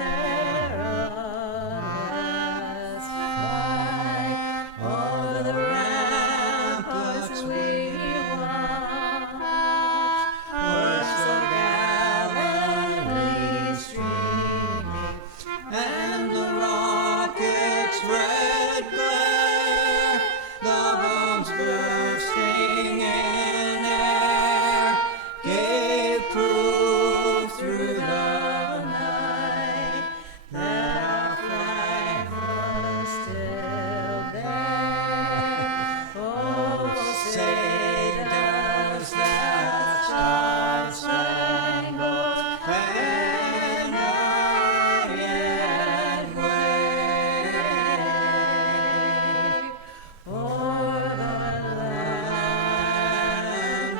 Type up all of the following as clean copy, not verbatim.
perilous fight. O'er the ramparts we watch, words of gallantry streaming, and the rocket's red glare, the bombs bursting in air, gave proof through the night that our flag was still there. Oh, say does that star-spangled banner yet wave o'er the land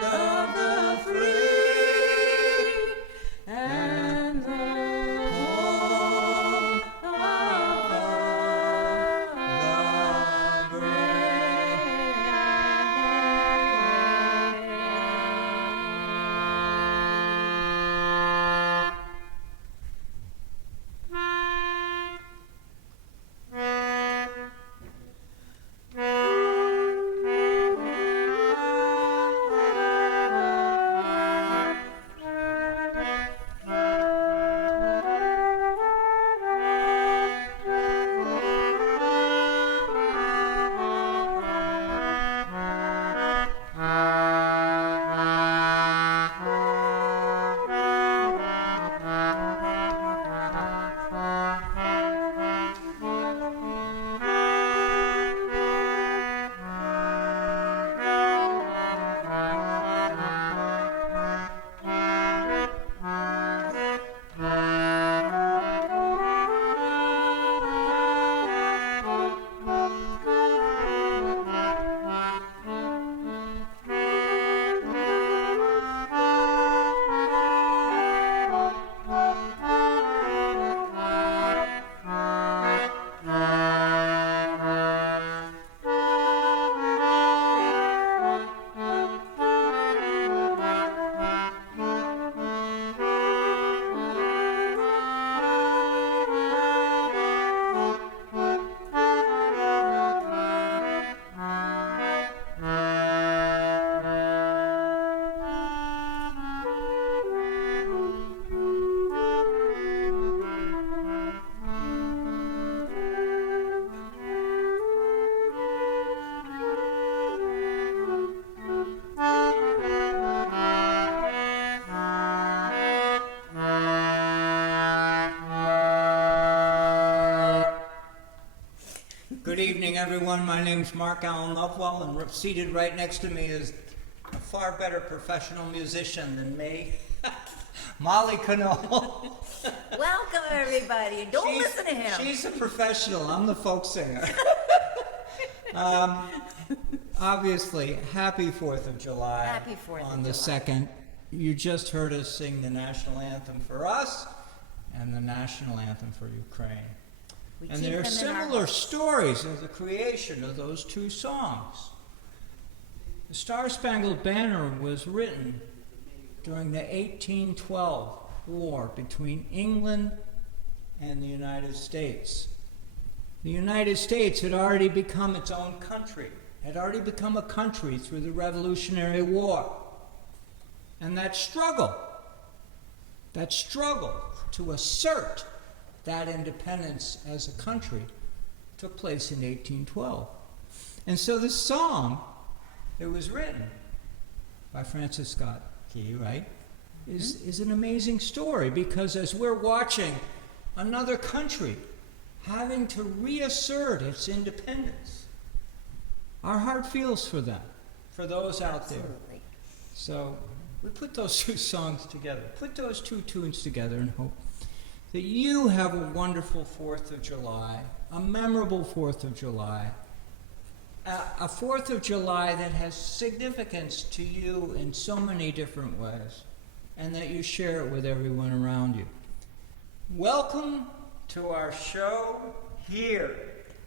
of the free and the home of the Good evening, everyone. My name's Mark Allen Lovewell, and seated right next to me is a far better professional musician than me, Molly Conole. Welcome, everybody. Don't listen to him. She's a professional. I'm the folk singer. Obviously, happy 4th of July. Happy 4th on of the July. 2nd. You just heard us sing the national anthem for us and the national anthem for Ukraine. We And keep there are them in our similar hearts. stories of the creation of those two songs. The Star-Spangled Banner was written during the 1812 war between England and the United States. The United States had already become its own country, had already become a country through the Revolutionary War. And that struggle to assert that independence as a country took place in 1812. And so this song, it was written by Francis Scott Key, right, is an amazing story, because as we're watching another country having to reassert its independence, our heart feels for them, for those out there. Absolutely. So we put those two songs together, put those two tunes together, and hope that you have a wonderful 4th of July, a memorable 4th of July, a 4th of July that has significance to you in so many different ways, and that you share it with everyone around you. Welcome to our show here.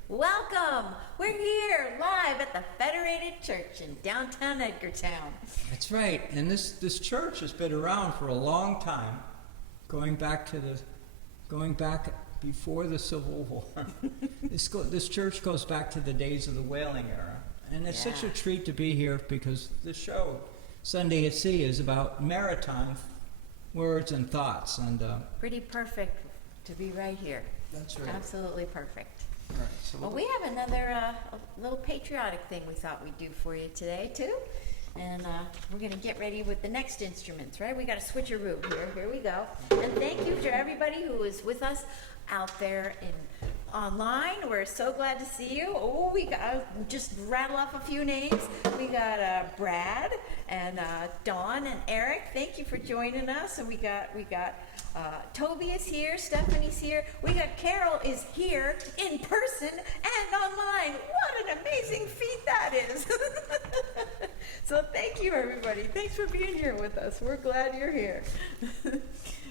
Welcome. We're here live at the Federated Church in downtown Edgartown. That's right, and this church has been around for a long time, going back to the going back before the Civil War. This church goes back to the days of the whaling era. And it's such a treat to be here because the show, Sunday at Sea, is about maritime words and thoughts. And Pretty perfect to be right here. that's right. Absolutely perfect. All right, so Well, we have another a little patriotic thing we thought we'd do for you today, too. And we're going to get ready with the next instruments, right? We got a switcheroo here. Here we go. And thank you to everybody who is with us out there online. We're so glad to see you. Oh, we got, just rattle off a few names. We got Brad and Dawn and Eric. Thank you for joining us. And we got Toby is here, Stephanie's here. We got Carol is here in person and online. What an amazing feat that is. So thank you, everybody. Thanks for being here with us. We're glad you're here.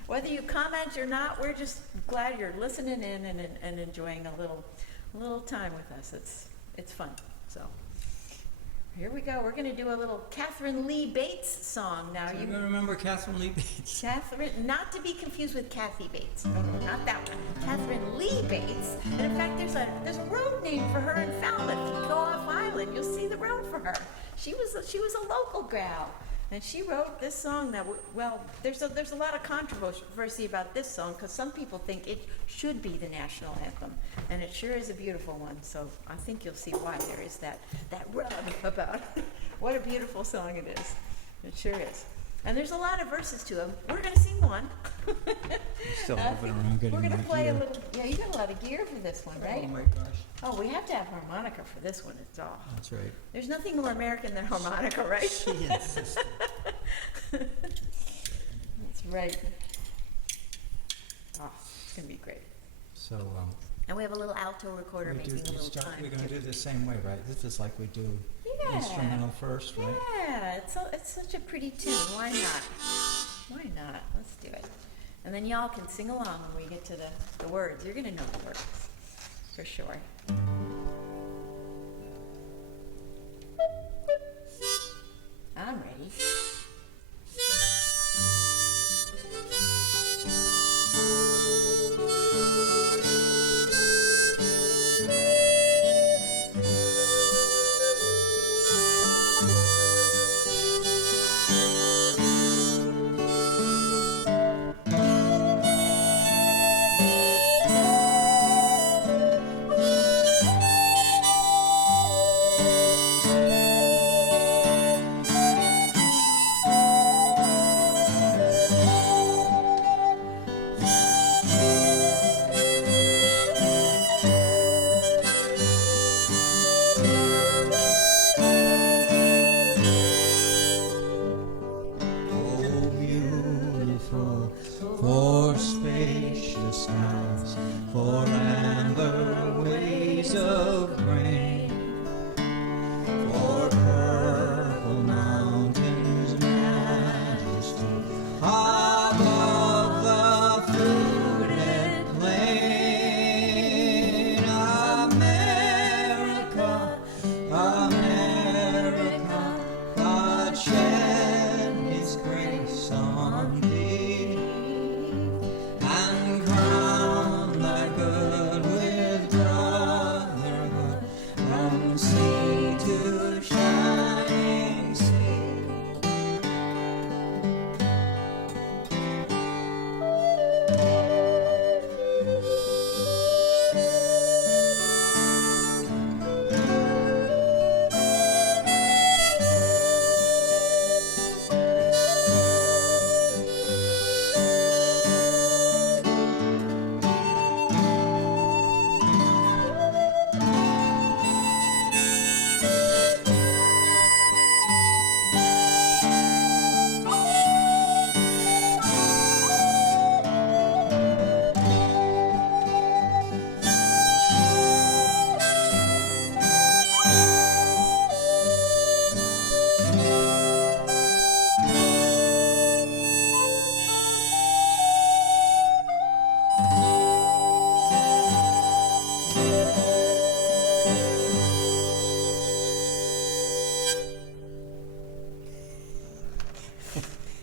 Whether you comment or not, we're just glad you're listening in and enjoying a little time with us. It's fun. So here we go. We're going to do a little Catherine Lee Bates song now. you remember Catherine Lee Bates? Catherine, not to be confused with Kathy Bates. No, not that one. Catherine Lee Bates. And in fact, there's a road named for her in Falmouth. If you go off island, you'll see the road for her. She was a local gal, and she wrote this song that there's a lot of controversy about this song because some people think it should be the national anthem, and it sure is a beautiful one. So I think you'll see why there is that rub about what a beautiful song it is. It sure is. And there's a lot of verses to them. We're going to sing one. Still moving around getting We're going to my play gear. a little. Yeah, you got a lot of gear for this one, right? Oh my gosh. Oh, we have to have harmonica for this one. It's all. That's right. There's nothing more American than harmonica, right? She insisted. That's right. Oh, it's going to be great. So And we have a little alto recorder making a little time. we're going to do the same way, right? This is like we do Yeah. instrumental first, right? Yeah, it's such a pretty tune. Why not? Why not? Let's do it. And then y'all can sing along when we get to the words. You're going to know the words, for sure. I'm ready.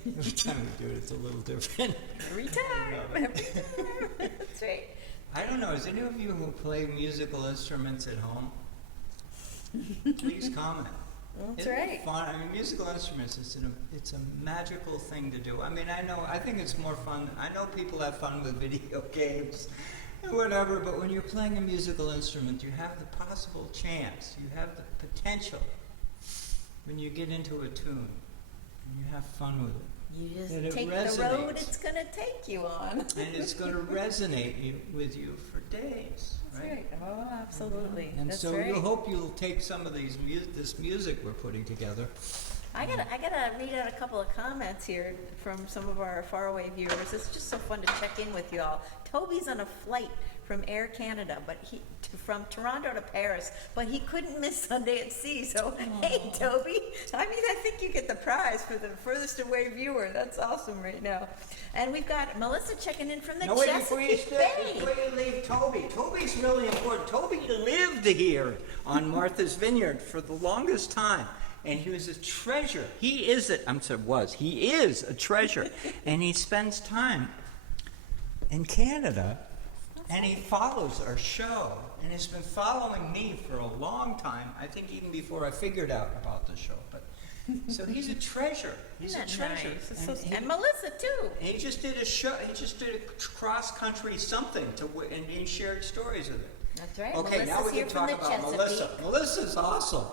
Every time we do it, it's a little different. Every time. Every time. That's right. I don't know, is any of you who play musical instruments at home? Please comment. That's Isn't right. it fun? I mean, musical instruments, it's a magical thing to do. I mean, I think it's more fun. I know people have fun with video games and whatever, but when you're playing a musical instrument, you have the possible chance, you have the potential when you get into a tune and you have fun with it. You just That it take the resonates. road it's going to take you on. And it's going to resonate with you for days, That's right? right. Oh, absolutely. And That's so right. you'll hope you'll take some of this music we're putting together. I gotta read out a couple of comments here from some of our faraway viewers. It's just so fun to check in with you all. Toby's on a flight from Air Canada, from Toronto to Paris, but he couldn't miss Sunday at Sea. So, hey, Toby, I mean, I think you get the prize for the furthest away viewer. That's awesome right now. And we've got Melissa checking in from the Chesapeake Bay. Before you leave Toby's really important. Toby lived here on Martha's Vineyard for the longest time. And he was a treasure. He is a treasure. And he spends time in Canada, and he follows our show, and he's been following me for a long time. I think even before I figured out about the show. But so he's a treasure. He's a Isn't that treasure. nice? And Melissa too. And he just did a show. He just did a cross-country something and he shared stories of it. That's right. Okay, now we Melissa's here can from talk the about Melissa. Chesapeake. Melissa's awesome.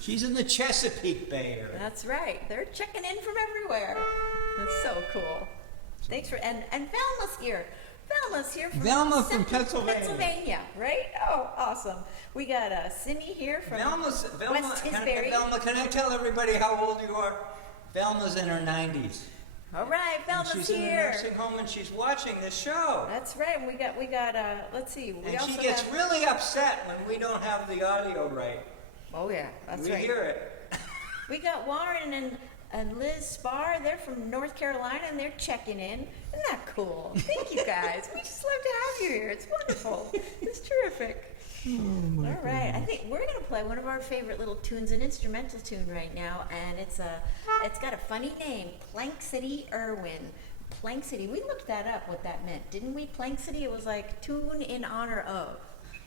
She's in the Chesapeake Bay area. That's right. They're checking in from everywhere. That's so cool. Thanks for and Velma's here. Velma's here from from Pennsylvania. Pennsylvania, right? Oh, awesome. We got Simi here from West Tisbury. Velma, can I tell everybody how old you are? Velma's in her 90s. All right, Velma's She's in a here. nursing home and she's watching this show. That's right. And we got let's see. We And also she gets have, really upset when we don't have the audio right. oh yeah, that's We right. hear it. We got Warren and Liz Spar. They're from North Carolina and they're checking in. Isn't that cool? Thank you guys. We just love to have you here. It's wonderful. It's terrific. All right, I think we're gonna play one of our favorite little tunes, an instrumental tune right now, and it's got a funny name, Plank City Irwin. Plank City. We looked that up, what that meant, didn't we? Plank City. It was like tune in honor of.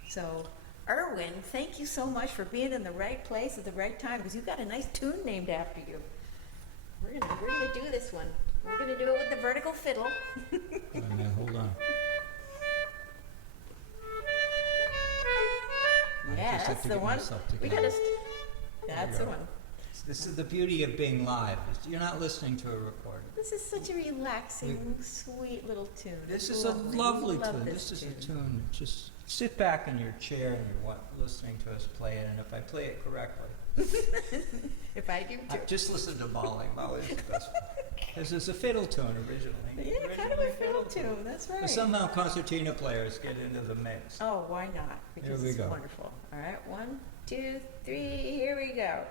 So, Irwin, thank you so much for being in the right place at the right time, because you got a nice tune named after you. We're gonna do this one. We're gonna do it with the vertical fiddle. Hold on. Yeah, that's the one. We gotta. That's the one. This is the beauty of being live. You're not listening to a recording. This is such a relaxing, sweet little tune. This It's is a lovely We love tune. This is a tune. Just sit back in your chair and you're listening to us play it. And if I play it correctly, If I do too. just listen to Molly. Molly's the best one. This is a fiddle tune originally. Yeah, kind of a fiddle tune. That's right. But somehow concertina players get into the mix. Oh, why not? Because we it's go. wonderful. All right, 1, 2, 3. Here we go.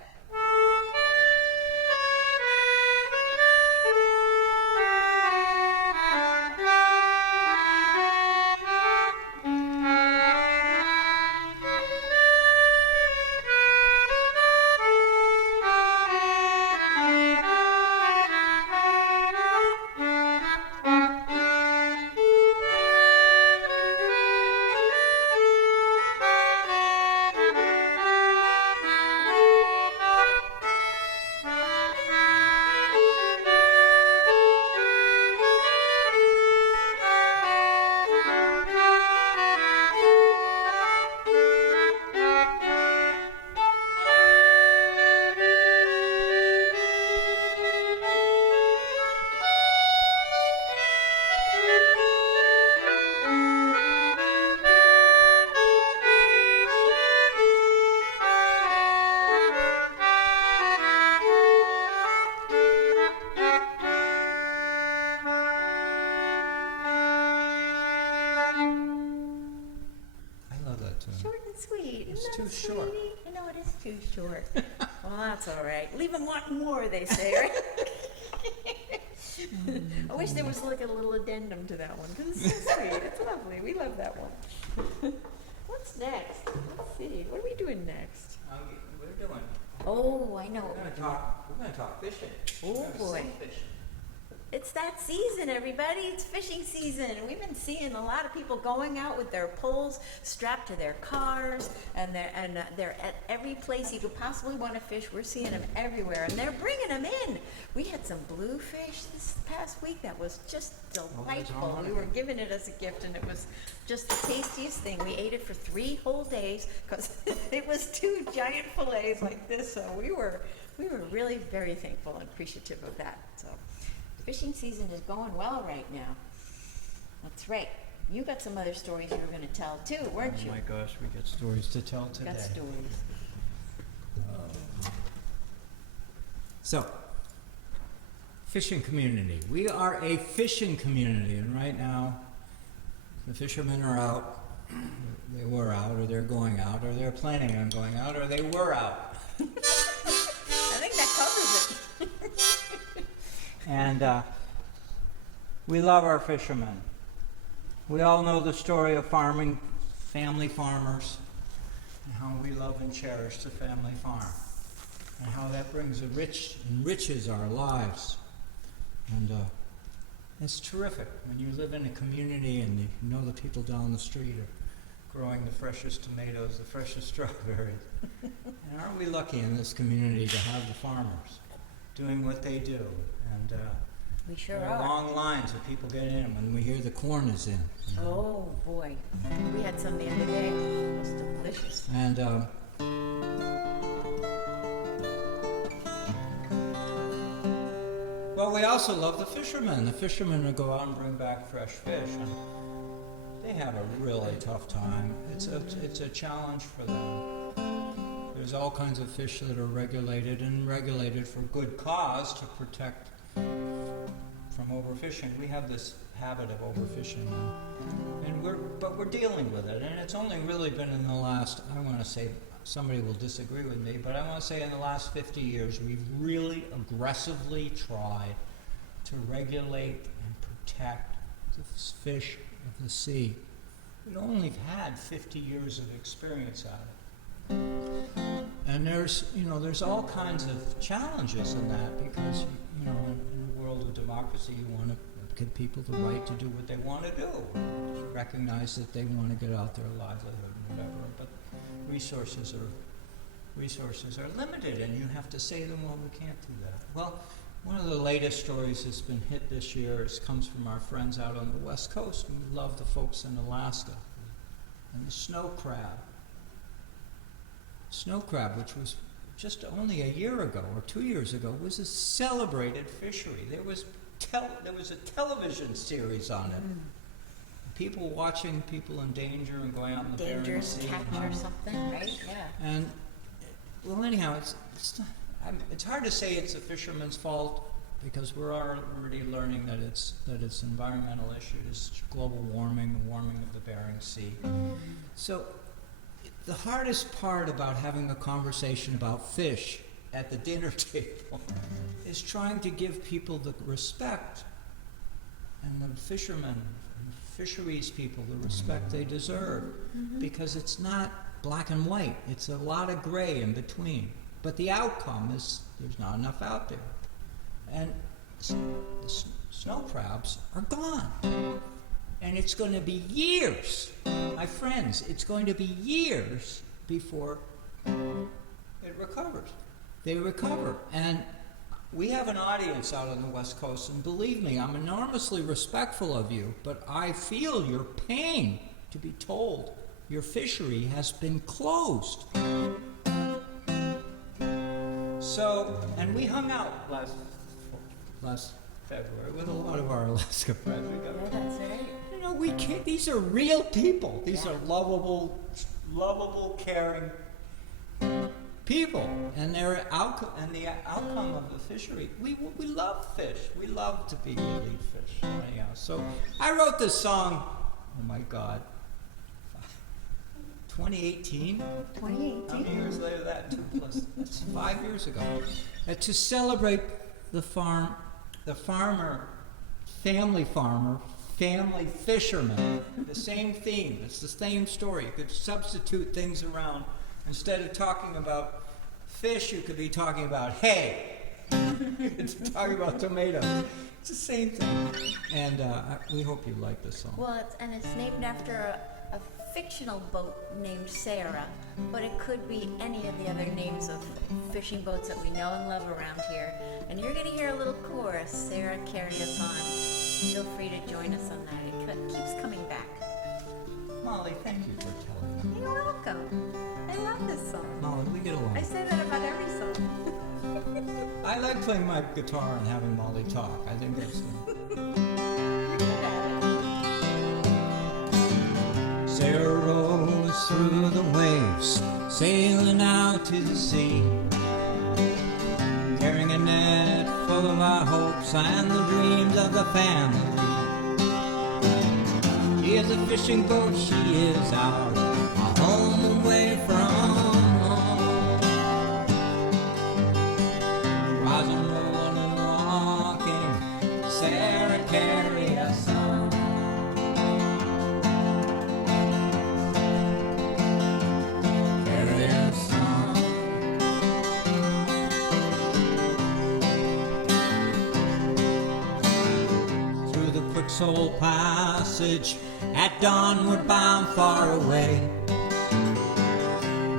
Short and sweet. It's Isn't that too short. sweetie? I know it is too short. Well, that's all right. Leave them wanting more, they say, right? I wish there was like a little addendum to that one, because it's so sweet. It's lovely. We love that one. What's next? Let's see. What are we doing next? We're doing Oh, I know. We're gonna talk fishing. Oh, We're gonna boy. sing fishing. It's that season, everybody. It's fishing season. We've been seeing a lot of people going out with their poles strapped to their cars, and they're at every place you could possibly want to fish. We're seeing them everywhere, and they're bringing them in. We had some bluefish this past week that was just delightful. We were given it as a gift, and it was just the tastiest thing. We ate it for 3 whole days because it was 2 giant fillets like this. So we were really very thankful and appreciative of that. So. Fishing season is going well right now. That's right. You got some other stories you were going to tell too, weren't you? Oh my gosh, we got stories to tell today. Got stories. So, fishing community. We are a fishing community, and right now, the fishermen are out. They were out, or they're going out, or they're planning on going out, or they were out. I think that covers it. And we love our fishermen. We all know the story of farming, Family farmers, and how we love and cherish the family farm, and how that enriches our lives. And it's terrific when you live in a community and you know the people down the street are growing the freshest tomatoes, the freshest strawberries. And aren't we lucky in this community to have the farmers doing what they do? And We sure there are are. long lines of people getting in when we hear the corn is in. You know? Oh boy, we had some the other day. It was delicious. And well, we also love the fishermen. The fishermen will go out and bring back fresh fish, and they have a really tough time. It's a challenge for them. There's all kinds of fish that are regulated for good cause to protect from overfishing. We have this habit of overfishing, and we're dealing with it. And it's only really been in the last, I want to say, somebody will disagree with me, but I want to say in the last 50 years, we've really aggressively tried to regulate and protect the fish of the sea. We've only had 50 years of experience at it. And there's all kinds of challenges in that, because, in a world of democracy, you want to give people the right to do what they want to do. Recognize that they want to get out their livelihood and whatever, but resources are limited, and you have to say to them, well, we can't do that. Well, one of the latest stories that's been hit this year comes from our friends out on the West Coast. We love the folks in Alaska. And the snow crab. Snow crab, which was just only a year ago or 2 years ago, was a celebrated fishery. There was a television series on it. People watching people in danger and going out in the Bering Dangerous Sea. catch or something, right? Yeah. And well, anyhow, it's hard to say it's the fishermen's fault, because we're already learning that it's environmental issues, global warming, the warming of the Bering Sea. So the hardest part about having a conversation about fish at the dinner table is trying to give people the respect, and the fishermen, fisheries people, the respect they deserve, because it's not black and white. It's a lot of gray in between. But the outcome is there's not enough out there. And the snow crabs are gone. And it's going to be years, my friends, it's going to be years before it recovers. They recover. And we have an audience out on the West Coast, and believe me, I'm enormously respectful of you, but I feel your pain to be told your fishery has been closed. So, and we hung out last February with a lot of our Alaska friends. We got, Yeah, that's right. we can't, these are real people. These are lovable, caring people, and the outcome of the fishery. We love fish. We love to be elite fish. Anyhow, so I wrote this song. Oh my God, 2018. 2018. How many years later that? 2 plus. That's 5 years ago. To celebrate the farmer, family fisherman. The same theme. It's the same story. You could substitute things around. Instead of talking about fish, you could be talking about hay. It's talking about tomatoes. It's the same thing. And we hope you like this song. Well, it's named after a fictional boat named Sarah, but it could be any of the other names of fishing boats that we know and love around here. And you're going to hear a little chorus, Sarah Carry Us On. Feel free to join us on that. It keeps coming back. Molly, thank you for telling me. You're welcome. I love this song. Molly, we get along. I say that about every song. I like playing my guitar and having Molly talk. I think that's Sarah rose through the waves, sailing out to the sea, carrying a net full of our hopes and the dreams of the family. She is a fishing boat, she is ours, a home away from home. Rising, rolling, and walking, Sarah carried us on. Carry us on. Through the Quicksoul Passage, at dawn we're bound far away,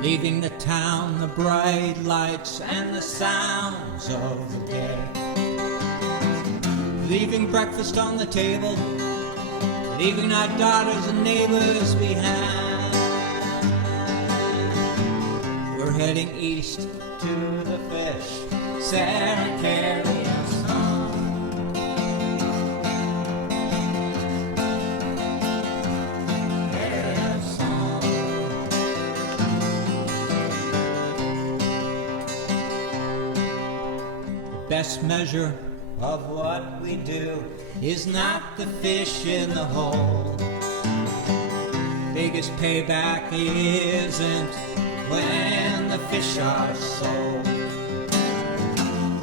leaving the town, the bright lights and the sounds of the day, leaving breakfast on the table, leaving our daughters and neighbors behind. We're heading east to the fish, Sarah carry us on. Best measure of what we do is not the fish in the hole. Biggest payback isn't when the fish are sold.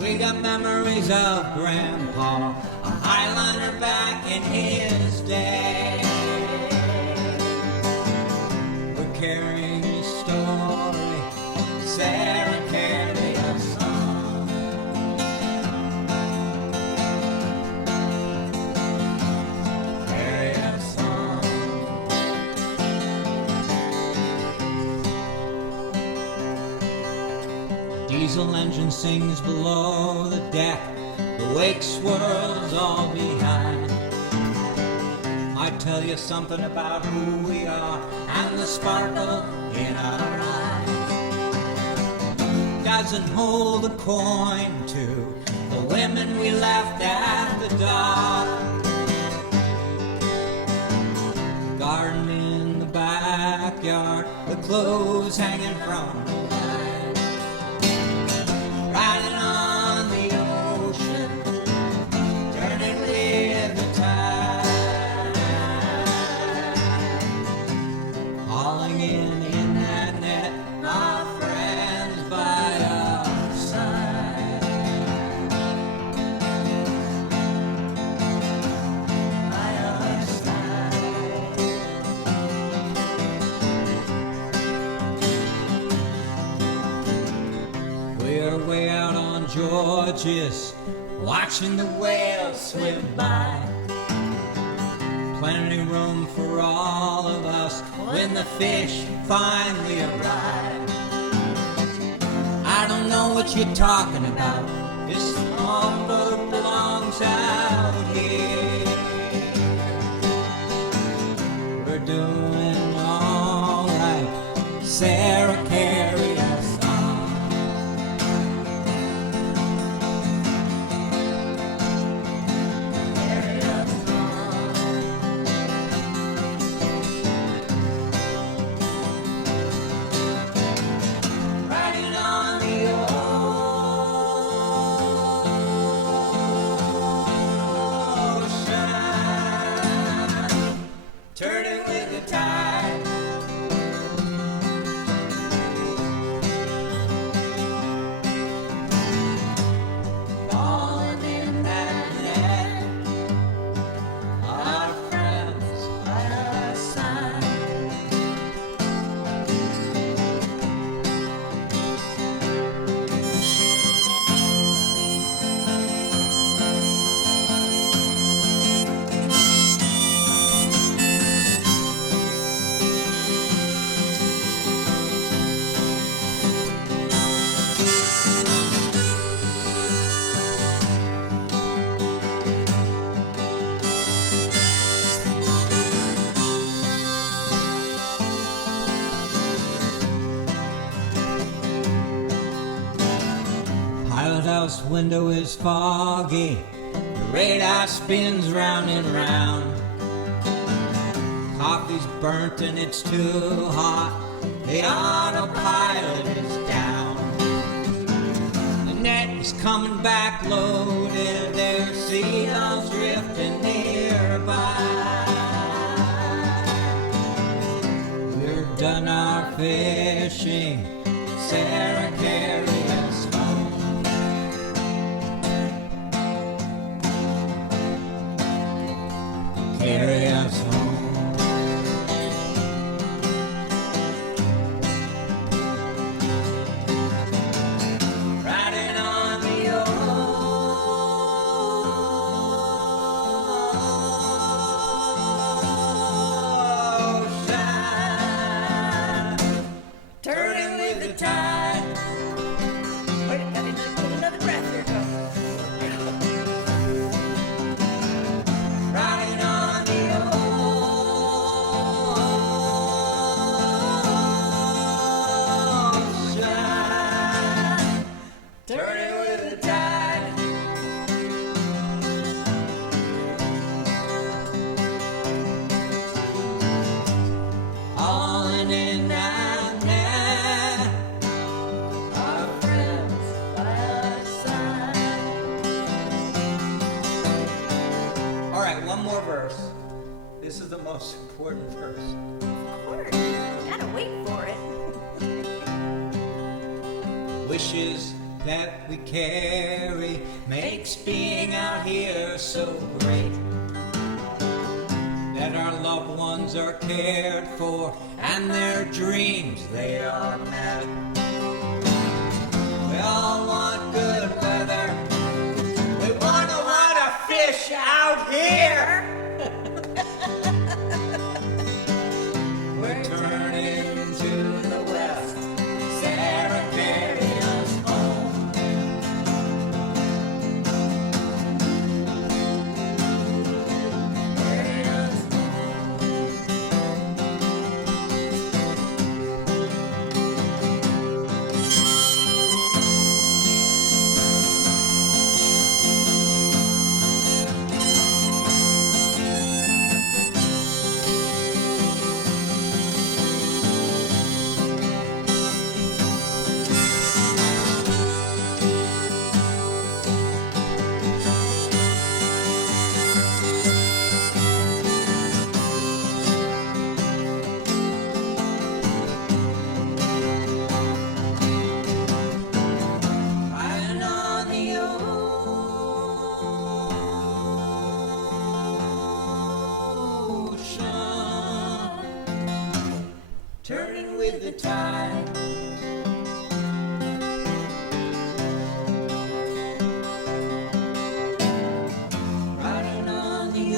We got memories of Grandpa, a Highliner back in his day. We're carrying his story, Sarah carry us on. Diesel engine sings below the deck, the wake swirls all behind. I tell you something about who we are and the sparkle in our eyes. Doesn't hold a coin to the women we left at the dock. Garden in the backyard, the clothes hanging from the line. Riding on the ocean, turning with the tide. Hauling in that net, our friends by our side. By our side. We're way out on Georges, watching the whales swim by. Plenty room for all of us when the fish finally arrive. I don't know what you're talking about, this small boat belongs out here. We're doing all right, Sarah carry us on. Carry us on. Riding on the ocean, turning with the tide. outhouse window is foggy. The radar spins round and round. Coffee's burnt and it's too hot. The autopilot is down. The net is coming back loaded. There's seagulls drifting nearby. We're done our fishing. Sarah, carry us home. Carry us home. Riding on the ocean, turning with the tide. Wait, I didn't put another breath here. Go. Riding on the ocean, turning with the tide. All in that net, our friends by our side. All right, one more verse. This is the most important verse. Of course. Gotta wait for it. Wishes that we carry makes being out here so great. That our loved ones are cared for and their dreams they are met. We all want good weather. We want a lot of fish out here. We're turning to the west. Sarah, carry us home. Carry us riding on the ocean, turning with the tide. Riding on the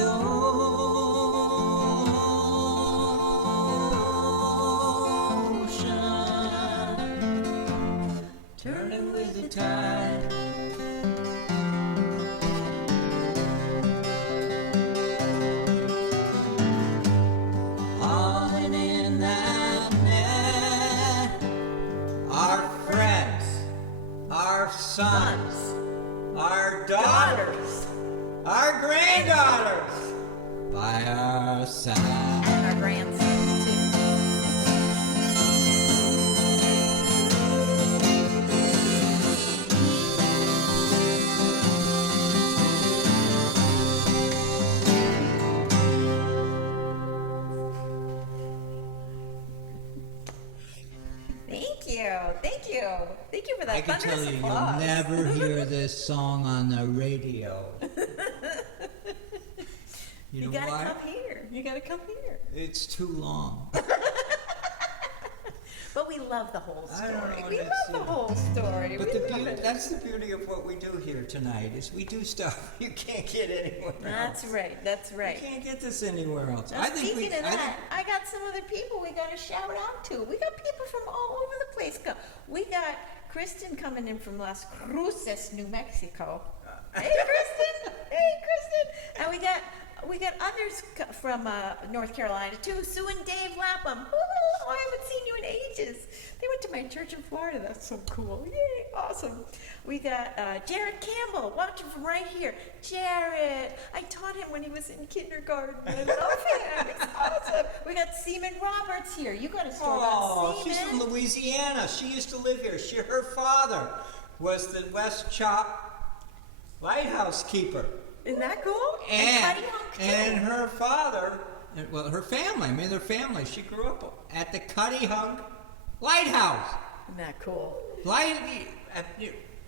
ocean, turning with the tide. All in that net, our friends, our sons, our daughters, our granddaughters, by our side. And our grandsons, too. Thank you. Thank you. Thank you for that I can thunderous tell you, applause. you'll never hear this song on the radio. You know gotta why? come here. You gotta come here. It's too long. But we love the whole I don't story. know, We it's, love the whole story. But We the love beauty, it. that's the beauty of what we do here tonight, is we do stuff you can't get anywhere That's else. right. That's right. You can't get this anywhere else. Now, speaking of that, I got some other people we got to shout out to. We got people from all over the place. We got Kristen coming in from Las Cruces, New Mexico. Hey, Kristen! Hey, Kristen! And we got others from North Carolina too. Sue and Dave Lapham. Woo! I haven't seen you in ages. They went to my church in Florida. That's so cool. Yay, awesome. We got Jared Campbell watching from right here. Jared, I taught him when he was in kindergarten. I love him. He's awesome. We got Seaman Roberts here. You got a story about Seaman. She's from Louisiana. She used to live here. Her father was the West Chop lighthouse keeper. Isn't that cool? And her father, well, her family, their family, she grew up at the Cuddy Hunk Lighthouse. Isn't that cool?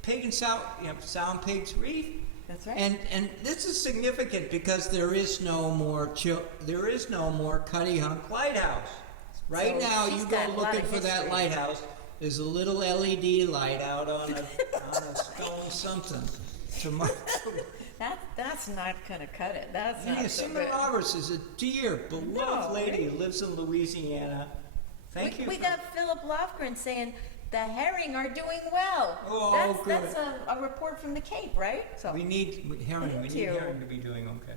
Pig and Sound Pigs Reef. That's right. And this is significant because there is no more Cuddy Hunk Lighthouse. Right So now, she's you go got a lot looking of for that history. lighthouse. There's a little LED light out on a stone something. That's not gonna cut it. That's Yeah, not so Seaman good. Roberts is a dear, beloved lady who lives in Louisiana. Thank you. We got Philip Lofgren saying the herring are doing well. Oh, good. That's a report from the Cape, right? So We need herring to be doing okay.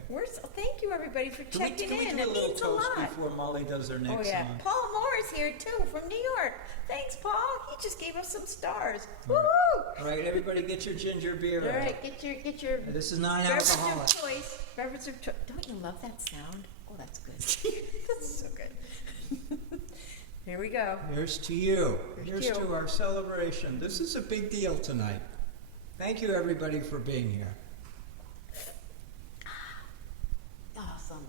thank you everybody for Can we checking do in. a It little means a toast lot. before Molly does her Oh next yeah, song? Paul Moore is here too from New York. Thanks, Paul. He just gave us some stars. All right. Woohoo! All right, everybody, get your ginger beer. All right, get your This is beverage non-alcoholic. of choice. Beverage of choice. Don't you love that sound? Oh, that's good. That's so good. Here we go. Here's to you. Here's Here's to you. to our celebration. This is a big deal tonight. Thank you, everybody, for being here. Awesome.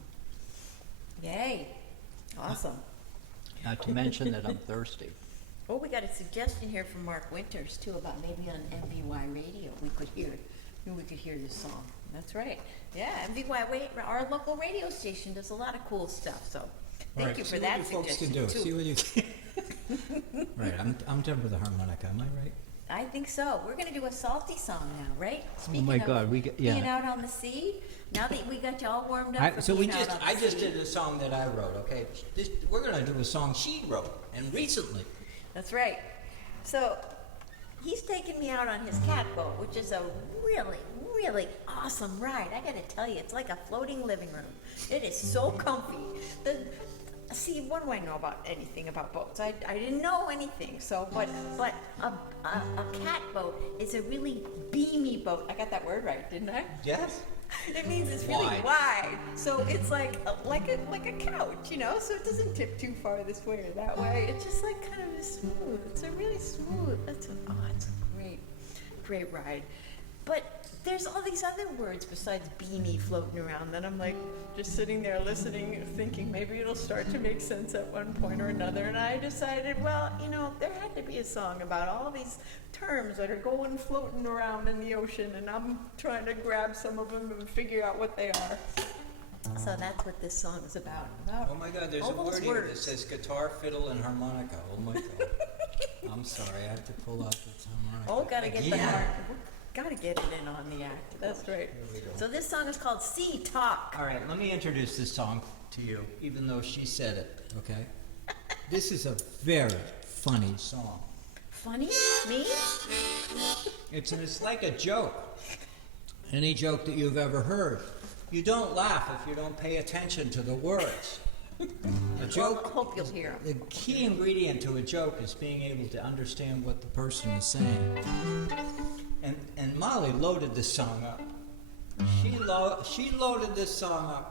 Yay. Awesome. Not to mention that I'm thirsty. Oh, we got a suggestion here from Mark Winters too about maybe on MVY radio we could hear this song. That's right. Yeah, our local radio station does a lot of cool stuff. So All thank right, you for see that what you folks suggestion can do. too. See what you can. Right, I'm done with the harmonica. Am I right? I think so. We're gonna do a salty song now, right? my God, being out on the sea. Now that we got you all warmed up. I just did a song that I wrote. Okay, we're gonna do a song she wrote and recently. That's right. So he's taking me out on his catboat, which is a really, really awesome ride. I gotta tell you, it's like a floating living room. It is so comfy. See, what do I know about anything about boats? I didn't know anything. So, but a catboat is a really beamy boat. I got that word right, didn't I? Yes. It means it's really wide, so it's like a couch, you know. So it doesn't tip too far this way or that way. It's just like kind of smooth. It's a really smooth. It's a great ride. But there's all these other words besides beamy floating around that I'm like just sitting there listening, thinking maybe it'll start to make sense at one point or another. And I decided, well, there had to be a song about all these terms that are going floating around in the ocean, and I'm trying to grab some of them and figure out what they are. So that's what this song is about. Oh my God, there's all a those word here that words. says guitar, fiddle, and harmonica. Oh my God. I'm sorry, I have to pull out this harmonica. Oh, gotta get the Again. heart. Gotta get it in on the act. That's right. we go. So this song is called Sea Talk. All right, let me introduce this song to you, even though she said it, okay? This is a very funny song. Funny? Me? It's like a joke. Any joke that you've ever heard. You don't laugh if you don't pay attention to the words. A Well, joke, I hope you'll hear 'em. the key ingredient to a joke is being able to understand what the person is saying. And Molly loaded this song up. She loaded this song up.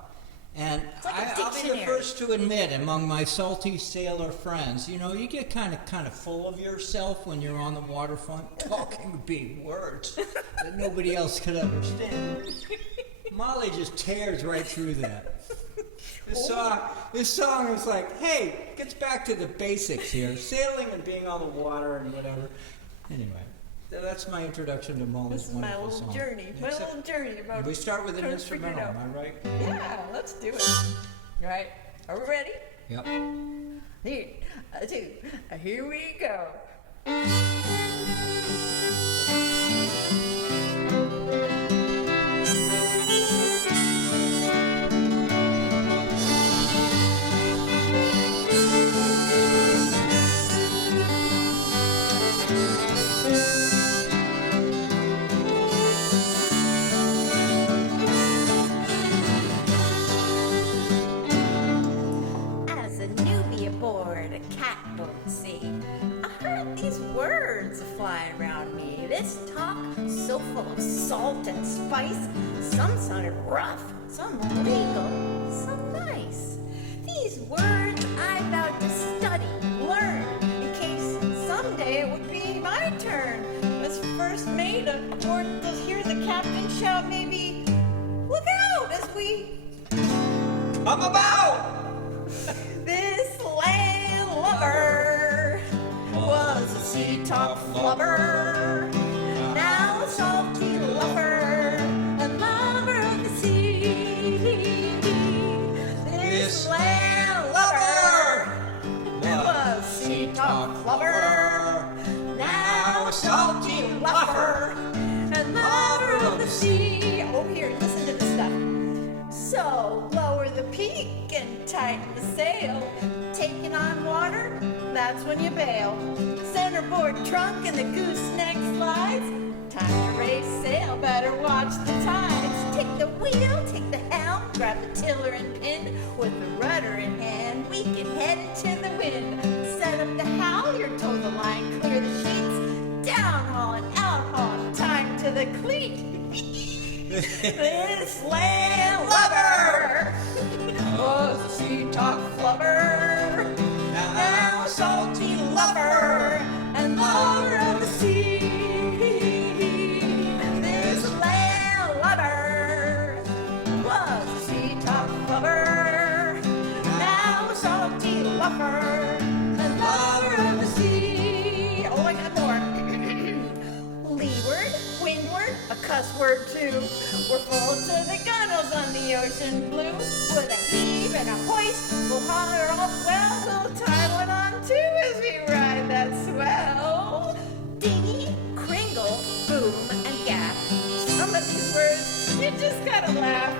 And like a I'll be the dictionary. first to admit, among my salty sailor friends, you get kind of full of yourself when you're on the waterfront, talking big words that nobody else could understand. Molly just tears right through that. This song is like, hey, gets back to the basics here, sailing and being on the water and whatever. Anyway, that's my introduction to Molly's This is my wonderful little song. journey. My Except little journey about. we start with an trying to figure it instrumental, out. am I right? Yeah, let's do it. All right, are we ready? Yep. Here we go. As a newbie aboard a cat salt and spice. Some sounded rough, some legal, some nice. These words I vowed to study, learn, in case someday it would be my turn as first mate aboard to hear the captain shout, maybe, look out as we Come about! this landlubber was a sea-top flubber, now a salty lover, a lover of the sea. This landlubber was a sea-top flubber, now a salty lover, and lover of the sea. Oh, here, listen to this stuff. So lower the peak and tighten the sail. Taking on water, that's when you bail. Centerboard trunk and the gooseneck slides. Time to raise sail, better watch the tides. Take the wheel, take the helm, grab the tiller and pin. With the rudder in hand, we can head into the wind. Set up the halyard, tow the line, clear the sheets. Down hauling, out hauling, time to the cleat. This landlubber was a sea-top flubber, now a salty lover and lover of the sea. This landlubber was a sea-top flubber, now a salty lover and lover of the sea. Oh, I got more. Leeward, windward, a cuss word too. We're full to the gunnels on the ocean blue. With a heave and a hoist, we'll holler off well. We'll tie one on too as we ride that swell. Dinghy, kringle, boom, and gaff. Some of these words, you just gotta laugh.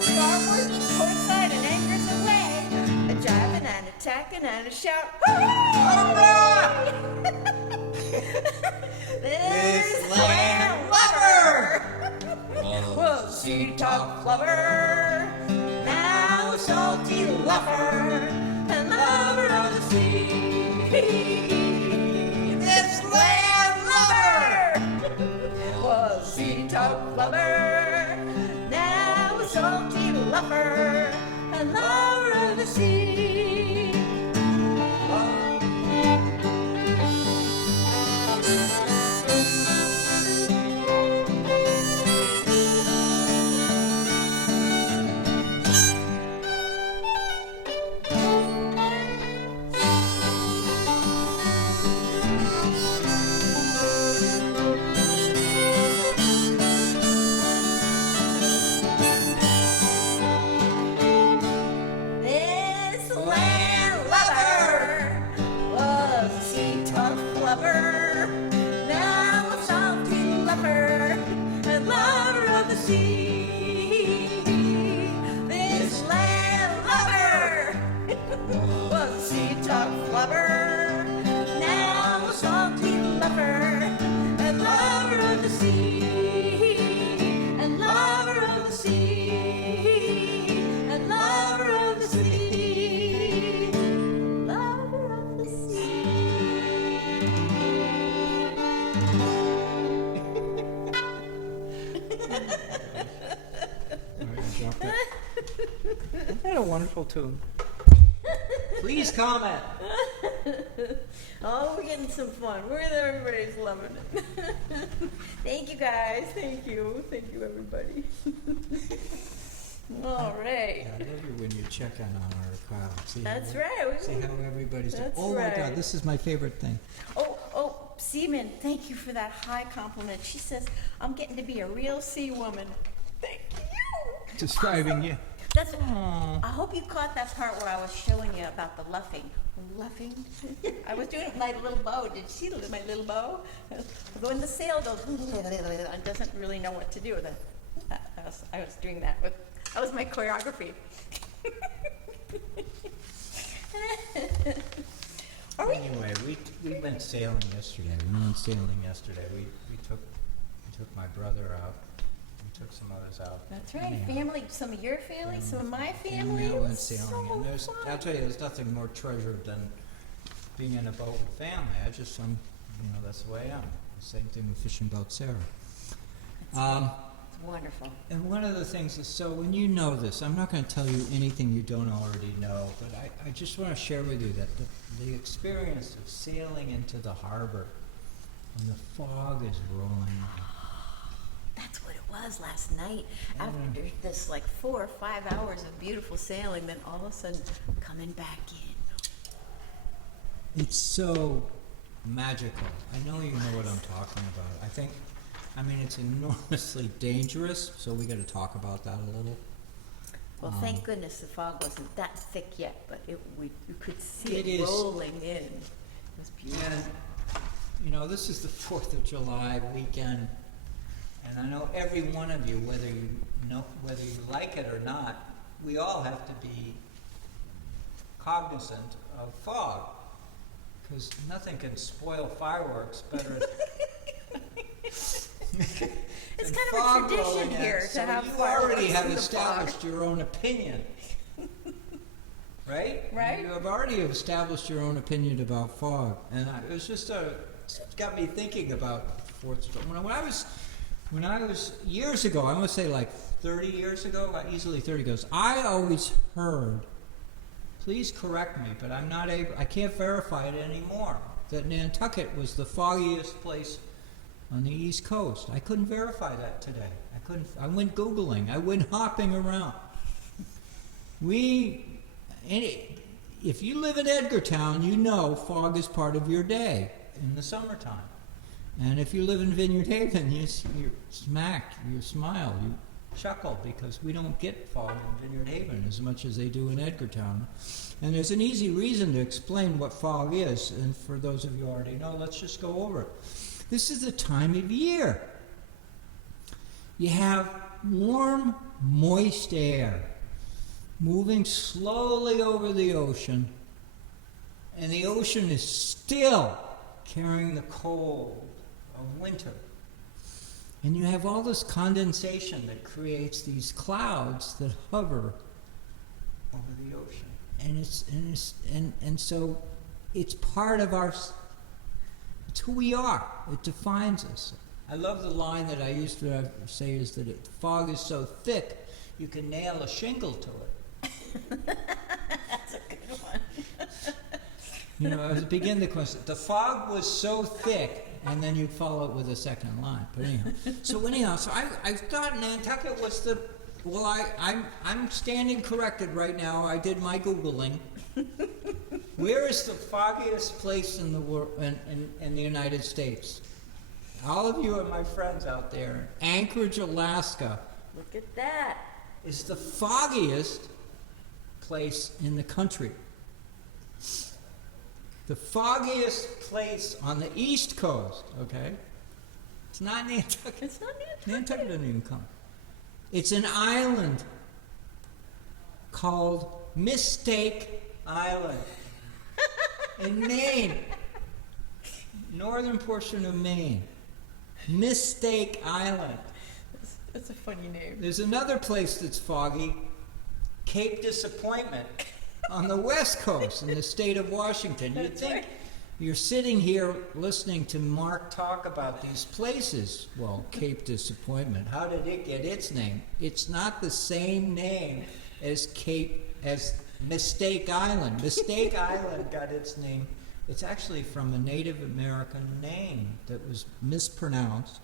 Starboard, port side, and anchors away. A jiving and a tacking and a shout. Hooray! This landlubber was a sea-top flubber, now a salty lover and lover of the sea. This landlubber was a sea-top flubber, now a salty lover and lover of the sea. Isn't that a wonderful tune? Please comment. Oh, we're getting some fun. Everybody's loving it. Thank you, guys. Thank you. Thank you, everybody. All right. Yeah, I love you when you check on our crowd. See That's how, right. See how everybody's doing. That's Oh my right. God, this is my favorite thing. Oh, Seaman, thank you for that high compliment. She says, I'm getting to be a real sea woman. Thank you. Describing you. That's. Aw. I hope you caught that part where I was showing you about the luffing. Luffing? I was doing it with my little bow. Did you see my little bow? When the sail goes, it doesn't really know what to do with it. I was doing that with. That was my choreography. Anyway, we went sailing yesterday. We took my brother out. We took some others out. That's right. Anyhow. Family, some of your family, some of my family. We It all went was sailing, so and fun. I'll tell you, there's nothing more treasured than being in a boat with family. That's the way I am. The same thing with fishing boat Sarah. It's wonderful. And one of the things is, so when you know this, I'm not going to tell you anything you don't already know, but I just want to share with you that the experience of sailing into the harbor when the fog is rolling in. That's what it was last night. After this like 4 or 5 hours of beautiful sailing, then all of a sudden coming back in. It's so magical. I know you know what I'm talking about. I mean, it's enormously dangerous, so we got to talk about that a little. Well, thank goodness the fog wasn't that thick yet, but you could see It it is. rolling in. It was beautiful. And, you know, this is the 4th of July weekend, and I know every one of you, whether you like it or not, we all have to be cognizant of fog, because nothing can spoil fireworks better It's than kind of fog a tradition rolling in. here to So have you fireworks already have in the established fog. your own opinion. Right? Right. You have already established your own opinion about fog, and it was just it got me thinking about 4th of July. When I was years ago, I want to say like 30 years ago, easily 30 years, I always heard, please correct me, but I can't verify it anymore, that Nantucket was the foggiest place on the East Coast. I couldn't verify that today. I went Googling. I went hopping around. If you live in Edgartown, you know fog is part of your day in the summertime. And if you live in Vineyard Haven, you're smacked, you smile, you chuckle, because we don't get fog in Vineyard Haven as much as they do in Edgartown. And there's an easy reason to explain what fog is, and for those of you who already know, let's just go over it. This is the time of year. You have warm, moist air moving slowly over the ocean, and the ocean is still carrying the cold of winter. And you have all this condensation that creates these clouds that hover over the ocean. And so it's part of it's who we are. It defines us. I love the line that I used to say is that fog is so thick you can nail a shingle to it. That's a good one. You know, I was begin the question. The fog was so thick, and then you'd follow it with a second line. But anyhow, so I thought Nantucket was the. Well, I'm standing corrected right now. I did my Googling. Where is the foggiest place in the world in the United States? All of you are my friends out there. Anchorage, Alaska, Look at that. is the foggiest place in the country. The foggiest place on the East Coast, okay? It's not Nantucket. It's not Nantucket. Nantucket doesn't even come. It's an island called Mistake Island in Maine. Northern portion of Maine. Mistake Island. That's a funny name. There's another place that's foggy, Cape Disappointment, on the West Coast in the state of Washington. You'd That's think right. you're sitting here listening to Mark talk about these places. Well, Cape Disappointment, how did it get its name? It's not the same name as Mistake Island. Mistake Island got its name. It's actually from a Native American name that was mispronounced,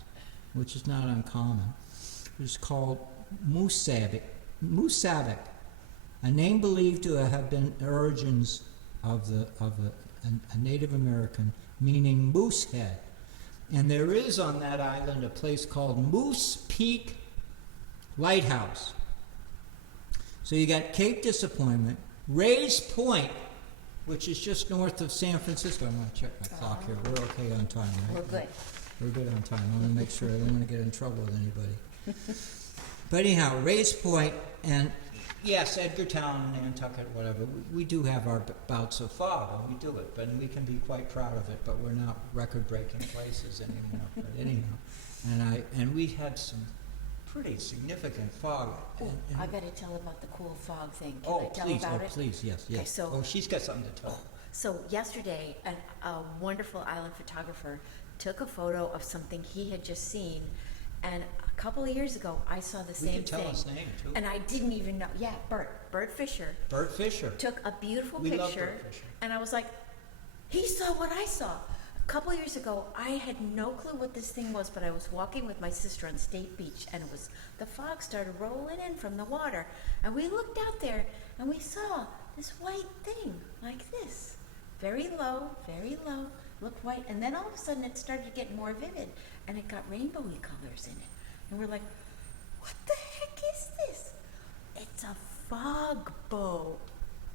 which is not uncommon. It was called Moosavik, a name believed to have been origins of a Native American, meaning moose head. And there is on that island a place called Moose Peak Lighthouse. So you got Cape Disappointment, Ray's Point, which is just north of San Francisco. I'm going to check my clock here. We're okay on time, right? We're good. We're good on time. I want to make sure I don't want to get in trouble with anybody. But anyhow, Ray's Point, and yes, Edgartown, Nantucket, whatever, we do have our bouts of fog, and we do it, but we can be quite proud of it, but we're not record-breaking places anymore. But anyhow, and we had some pretty significant fog. Oh, and- I got to tell about the cool fog thing. Can Oh, I tell please, about it? yes. Okay, so- oh, she's got something to tell. So yesterday, a wonderful island photographer took a photo of something he had just seen, and a couple of years ago, I saw the We same can tell thing. his name, too. And I didn't even know. Yeah, Bert Fisher Bert Fisher. took a beautiful We love picture. Bert Fisher. And I was like, he saw what I saw. A couple of years ago, I had no clue what this thing was, but I was walking with my sister on State Beach, and the fog started rolling in from the water. And we looked out there, and we saw this white thing like this. Very low, looked white. And then all of a sudden, it started to get more vivid, and it got rainbowy colors in it. And we're like, what the heck is this? It's a fog bow.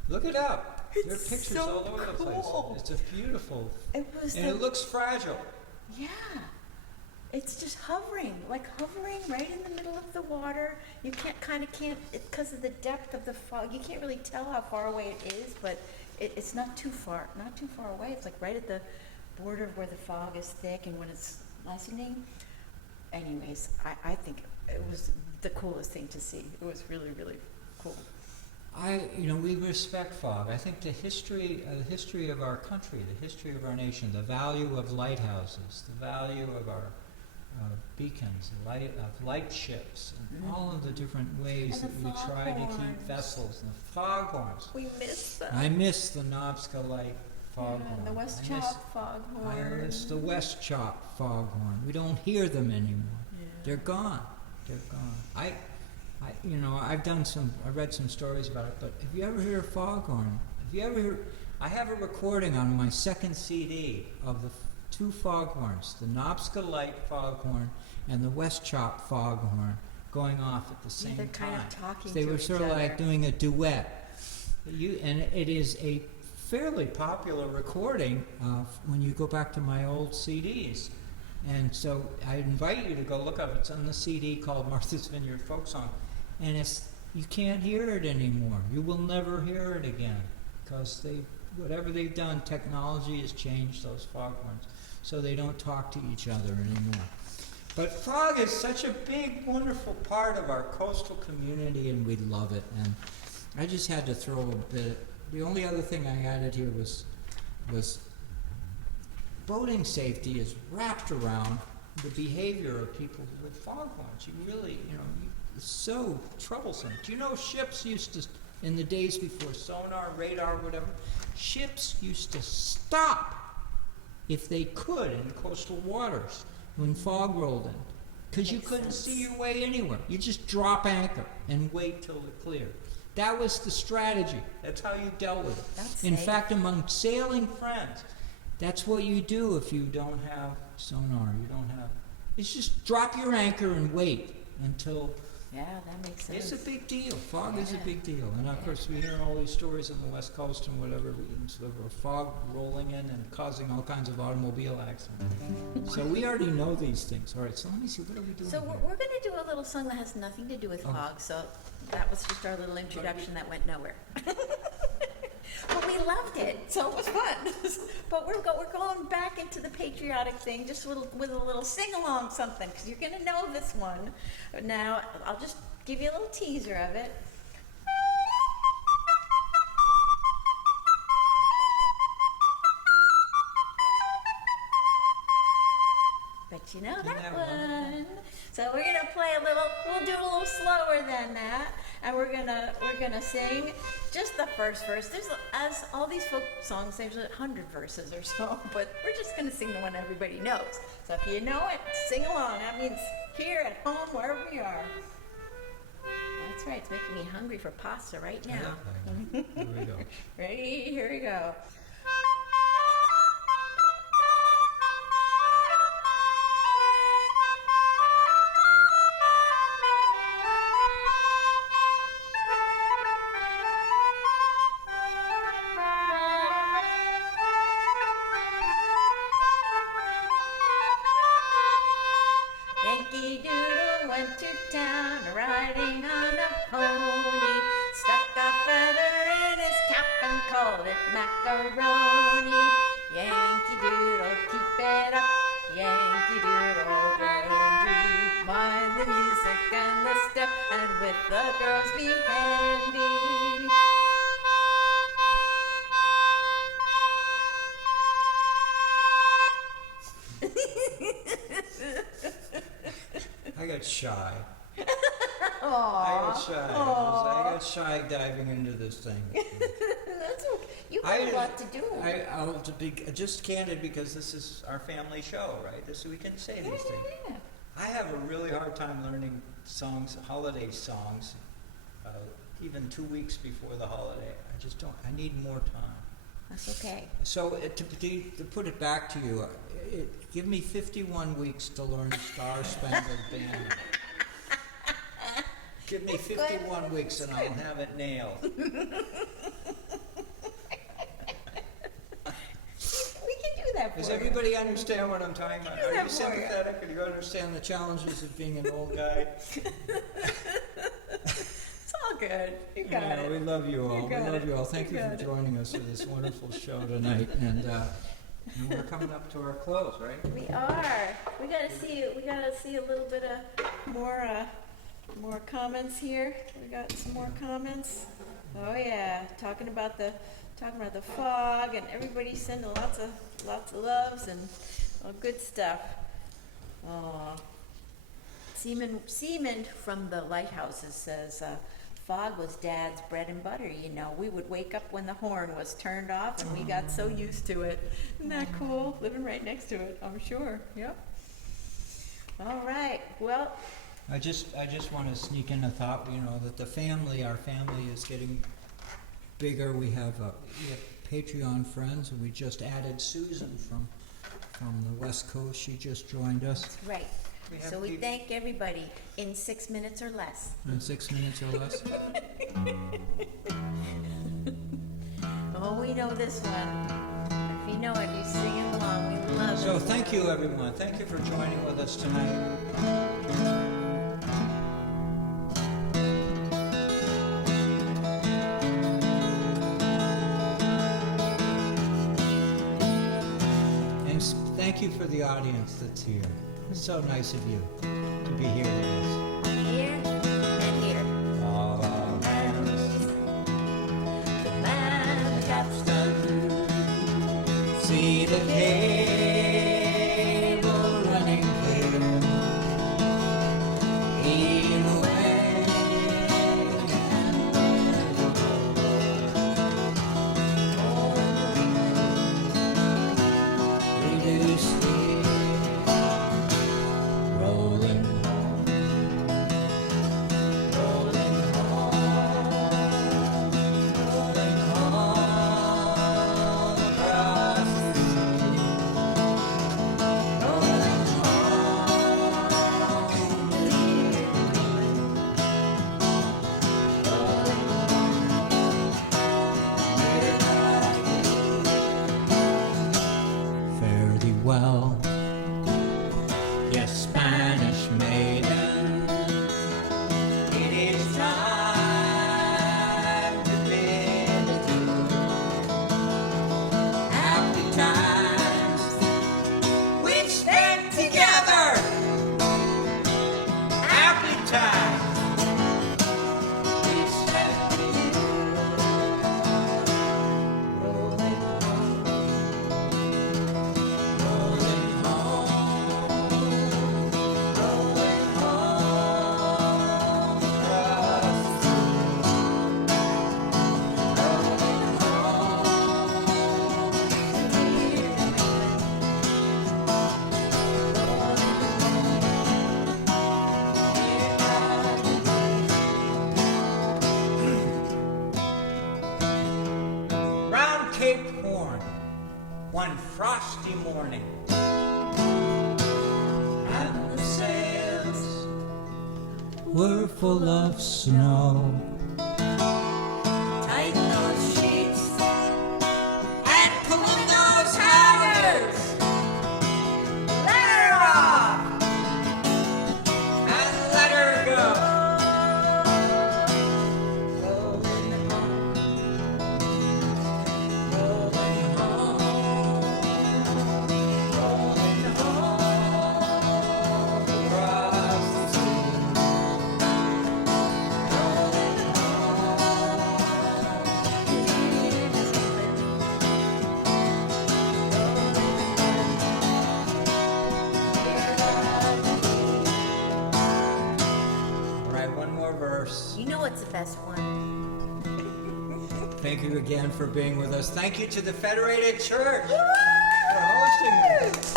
Look it up. There are It's pictures so all over the cool. place. It's a beautiful, It was and it looks fragile. yeah. It's just hovering right in the middle of the water. You can't, because of the depth of the fog, you can't really tell how far away it is, but it's not too far away. It's like right at the border of where the fog is thick and when it's lessening. Anyways, I think it was the coolest thing to see. It was really, really cool. We respect fog. I think the history of our country, the history of our nation, the value of lighthouses, the value of our beacons, light ships, and all of the different ways And that the we try to keep foghorns. vessels, and the foghorns. We missed them. I miss the Knobska Light foghorn. And the West I miss- Chop foghorn. I miss the West Chop foghorn. We don't hear them anymore. Yeah. They're gone. They're gone. I've read some stories about it, but have you ever heard a foghorn? I have a recording on my second CD of the two foghorns, the Knobska Light foghorn and the West Chop foghorn, going off at the same they're time. kind of talking They to were each sort of like other. doing a duet. And it is a fairly popular recording when you go back to my old CDs. And so I invite you to go look up. It's on the CD called Martha's Vineyard Folk Song. And you can't hear it anymore. You will never hear it again because whatever they've done, technology has changed those foghorns, so they don't talk to each other anymore. But fog is such a big, wonderful part of our coastal community, and we love it. And I just had to throw a bit. The only other thing I added here was boating safety is wrapped around the behavior of people with foghorns. You really, it's so troublesome. Do you know ships used to, in the days before sonar, radar, whatever, ships used to stop if they could in coastal waters when fog rolled in, because you Makes couldn't sense. see your way anywhere. You just drop anchor and wait till it cleared. That was the strategy. That's how you dealt with it. That's In safe. fact, among sailing friends, that's what you do if you don't have sonar. It's just drop your anchor and wait until. Yeah, that makes sense. It's a big deal. Fog is a Yeah. big deal. And of course, we hear all these stories on the West Coast and whatever, of fog rolling in and causing all kinds of automobile accidents. So we already know these things. All right, so let me see, what are we doing So here? we're going to do a little song that has nothing to do with Oh. fog. So that was just our little introduction that went nowhere. But we loved it, so it was fun. But we're going back into the patriotic thing, just with a little sing along something, because you're going to know this one. Now I'll just give you a little teaser of it. But you know Isn't that that one. wonderful? So we're gonna play we'll do a little slower than that, and we're gonna sing just the first verse. There's, as all these folk songs, there's 100 verses or so, but we're just gonna sing the one everybody knows. So if you know it, sing along. That means here at home, wherever you are. That's right, it's making me hungry for pasta right now. Here we go. Ready? Here we go. Yankee Doodle went to town riding on a pony. Stuck a feather in his cap and called it macaroni. Yankee Doodle, keep it up. Yankee Doodle, dandy. Mind the music and the step, and with the girls be handy. I got shy. Aww. I get shy. I get shy diving into this thing. That's okay. You got a lot to do. I'll to be just candid because this is our family show, right? This we can say these things. Yeah. I have a really hard time learning songs, holiday songs, even 2 weeks before the holiday. I just don't. I need more time. That's okay. So to put it back to you, give me 51 weeks to learn Star Spangled Banner. Give me 51 weeks and I'll have it nailed. We can do that for Does you. everybody understand what I'm talking about? Are that you for you. sympathetic? Do you understand the challenges of being an old guy? It's all good. You got it. We love you all. You We got love it. you all. Thank You you for got it. joining us for this wonderful show tonight. And we're coming up to our close, right? We are. We gotta see a little bit of more comments here. We got some more comments. Oh yeah, talking about the fog, and everybody sending lots of loves and all good stuff. Aw. Seaman from the lighthouses says, fog was Dad's bread and butter, you know. We would wake up when the horn was turned off, and we got so used to it. Isn't that cool? Living right next to it, I'm sure. Yep. All right. Well, I just want to sneak in a thought, that our family is getting bigger. We have Patreon friends, and we just added Susan from the West Coast. She just joined us. that's right. We have So we people- thank everybody in 6 minutes or less. In 6 minutes or less. Oh, we know this one. If you know it, you sing it along. We love it. So thank you, everyone. Thank you for joining with us tonight. And thank you for the audience that's here. It's so nice of you to be here with us. Here and here. All our hands, The man, the capstan. see the cable running clear. Heave away reduce the rolling home, rolling home, rolling home across the sea, rolling Fare thee well, yes, Spanish maiden. It is time to bid adieu. Happy times we've spent together. Happy times we've spent with you. Rolling home, rolling home, rolling home across the sea, rolling home. Round Cape Horn, one frosty morning, and the sails were full of snow. Tighten those sheets and pull those hammers. Let her off and let her go. Rolling home, rolling home, rolling home across the sea. Rolling one more verse. You know it's the best one. Thank you again for being with us. Thank you to the Federated Church for hosting this.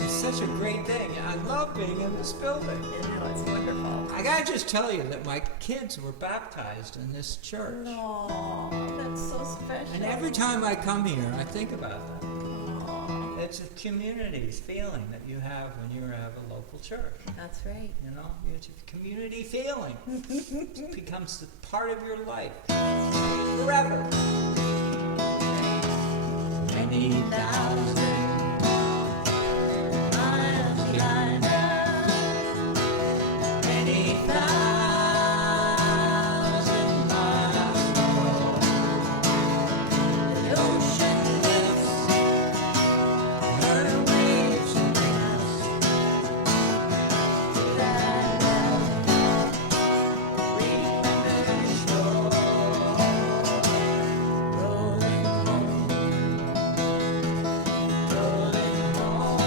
It's such a great thing. I love being in this building. I know, it's wonderful. I gotta just tell you that my kids were baptized in this church. Oh, that's so special. And every time I come here, I think about that. Aw, It's a community's feeling that you have when you have a local church. that's right. You know, it's a community feeling. It becomes a part of your life forever. Many thousand miles behind us, many thousand miles more. The ocean lifts her waves to bring us to that remembered shore, rolling home, rolling home,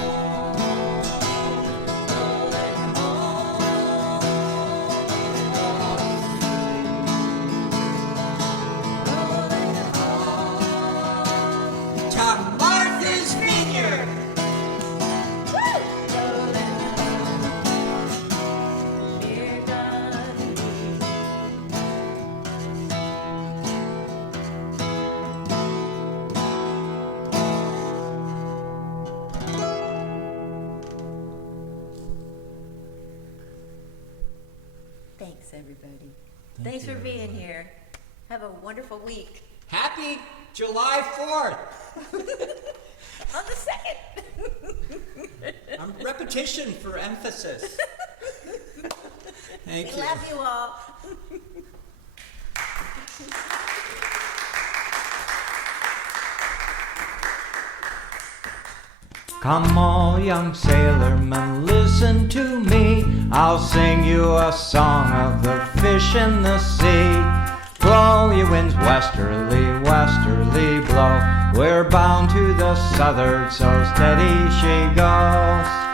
rolling home, to Martha's Vineyard. Dear God, thanks, everybody. Thanks for being here. Have a wonderful week. Happy July 4th. On the 2nd. Repetition for emphasis. Thank We you. love you all. Come all young sailormen, listen to me. I'll sing you a song of the fish in the sea. Blow, ye winds, westerly, westerly blow. We're bound to the southward, so steady she goes.